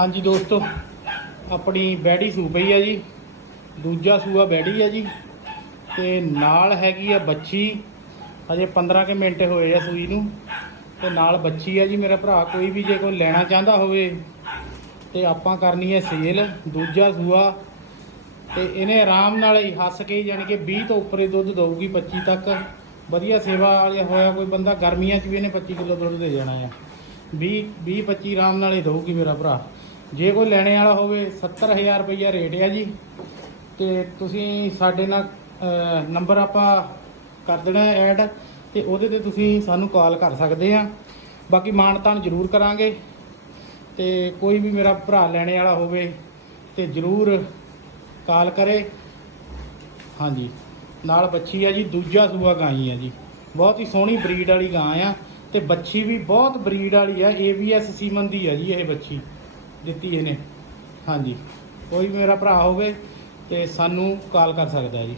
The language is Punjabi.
ਹਾਂਜੀ ਦੋਸਤੋ, ਆਪਣੀ ਬੈੜੀ ਸੂ ਪਈ ਆ ਜੀ। ਦੂਜਾ ਸੂਆ ਬੈੜੀ ਆ ਜੀ। ਤੇ ਨਾਲ ਹੈਗੀ ਆ ਬੱਚੀ। ਹਜੇ 15 ਕੇ ਮਿੰਟ ਹੋਏ ਆ ਸੂਈ ਨੂੰ। ਤੇ ਨਾਲ ਬੱਚੀ ਆ ਜੀ ਮੇਰਾ ਭਰਾ। ਕੋਈ ਵੀ ਜੇ ਕੋਈ ਲੈਣਾ ਚਾਹੁੰਦਾ ਹੋਵੇ, ਤੇ ਆਪਾਂ ਕਰਨੀ ਹੈ ਸੇਲ। ਦੂਜਾ ਸੂਆ। ਤੇ ਇਹਨੇ ਆਰਾਮ ਨਾਲ ਹੀ ਹੱਸ ਕੇ ਜਾਨੀ ਕਿ 20 ਤੋਂ ਉੱਪਰ ਹੀ ਦੁੱਧ ਦਊਗੀ 25 ਤੱਕ। ਵਧੀਆ ਸੇਵਾ ਵਾਲੇ ਹੋਇਆ ਕੋਈ ਬੰਦਾ। ਗਰਮੀਆਂ 'ਚ ਵੀ ਇਹਨੇ 25 ਕਿਲੋ ਦੁੱਧ ਦੇ ਜਾਣਾ ਆ। 20 20 25 ਆਰਾਮ ਨਾਲ ਹੀ ਦਊਗੀ ਮੇਰਾ ਭਰਾ। ਜੇ ਕੋਈ ਲੈਣੇ ਵਾਲਾ ਹੋਵੇ 70000 ਰੁਪਈਆ ਰੇਟ ਆ ਜੀ, ਤੇ ਤੁਸੀਂ ਸਾਡੇ ਨਾਲ ਨੰਬਰ ਆਪਾਂ ਕਰ ਦੇਣਾ ਐਡ, ਤੇ ਉਹਦੇ ਤੇ ਤੁਸੀਂ ਸਾਨੂੰ ਕਾਲ ਕਰ ਸਕਦੇ ਆ। ਬਾਕੀ ਮਾਨਤਾਨ ਜ਼ਰੂਰ ਕਰਾਂਗੇ, ਤੇ ਕੋਈ ਵੀ ਮੇਰਾ ਭਰਾ ਲੈਣੇ ਵਾਲਾ ਹੋਵੇ ਤੇ ਜ਼ਰੂਰ ਕਾਲ ਕਰੇ। ਹਾਂਜੀ, ਨਾਲ ਬੱਚੀ ਆ ਜੀ, ਦੂਜਾ ਸੂਆ ਗਾਈ ਆ ਜੀ। ਬਹੁਤ ਹੀ ਸੋਹਣੀ ਬਰੀਡ ਵਾਲੀ ਗਾਂ ਆ, ਤੇ ਬੱਚੀ ਵੀ ਬਹੁਤ ਬਰੀਡ ਵਾਲੀ ਆ ABS ਸੀਮਨ ਦੀ ਆ ਜੀ ਇਹ ਬੱਚੀ। ਦਿੱਤੀ ਇਹਨੇ। ਹਾਂਜੀ। ਕੋਈ ਵੀ ਮੇਰਾ ਭਰਾ ਹੋਵੇ ਤੇ ਸਾਨੂੰ ਕਾਲ ਕਰ ਸਕਦਾ ਜੀ।